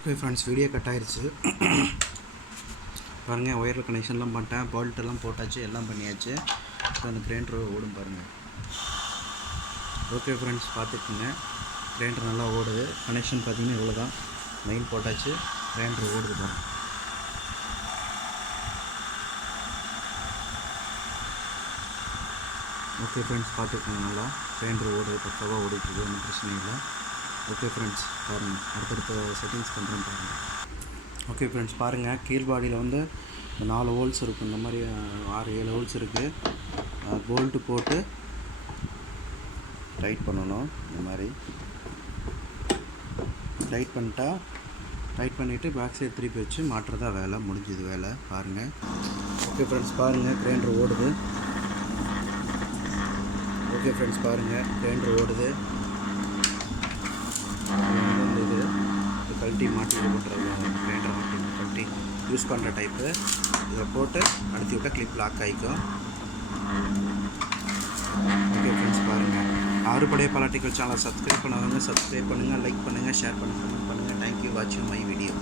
Okay friends, video cut ஆயிடுச்சு. பாருங்கள், ஒயரில் கனெக்ஷன்லாம் பண்ணிட்டேன், போல்ட்டெல்லாம் போட்டாச்சு, எல்லாம் பண்ணியாச்சு. இப்போ அந்த கிரைண்டர் ஓடும் பாருங்கள். ஓகே ஃப்ரெண்ட்ஸ், பார்த்துக்குங்க. கிரைண்டர் நல்லா ஓடுது. கனெக்ஷன் பார்த்தீங்கன்னா இவ்வளோ தான். மெயின் போட்டாச்சு, கிரைண்டர் ஓடுது பாருங்கள். ஓகே ஃப்ரெண்ட்ஸ், பார்த்துக்குங்க. நல்லா கிரைண்டர் ஓடுது, பக்காவாக ஓடிட்டுருக்கு, ஒன்றும் பிரச்சனை இல்லை. ஓகே ஃப்ரெண்ட்ஸ், பாருங்கள், அடுத்தடுத்த செட்டிங்ஸ் பண்ணுறேன் பாருங்கள். ஓகே ஃப்ரெண்ட்ஸ், பாருங்கள், கீழ்பாடியில் வந்து 4 ஹோல்ஸ் இருக்குது. இந்த மாதிரி 6-7 ஹோல்ஸ் இருக்குது. போல்ட்டு போட்டு டைட் பண்ணணும். இந்த மாதிரி டைட் பண்ணிவிட்டு பேக் சைடு திருப்பி வச்சு மாட்டுறதா வேலை முடிஞ்சுது. வேலை பாருங்கள். ஓகே ஃப்ரெண்ட்ஸ், பாருங்கள், கிரைண்டர் ஓடுது. ஓகே ஃப்ரெண்ட்ஸ், பாருங்கள், கிரைண்டர் ஓடுது. இது கழட்டி மாட்டி இது பண்ணுறது, கிரைண்டர் மாட்டி கழட்டி யூஸ் பண்ணுற டைப்பு. இதை போட்டு அழுத்தி விட்டால் கிளிப் லாக் ஆகிக்கும். ஓகே ஃப்ரெண்ட்ஸ், பாருங்கள். ஆறுபடை பலாட்டிக்கல் சேனலை சப்ஸ்கிரைப் பண்ணாதவங்க சப்ஸ்கிரைப் பண்ணுங்கள், லைக் பண்ணுங்கள், ஷேர் பண்ணுங்கள், கமெண்ட் பண்ணுங்கள். தேங்க்யூ வாட்சிங் மை வீடியோ.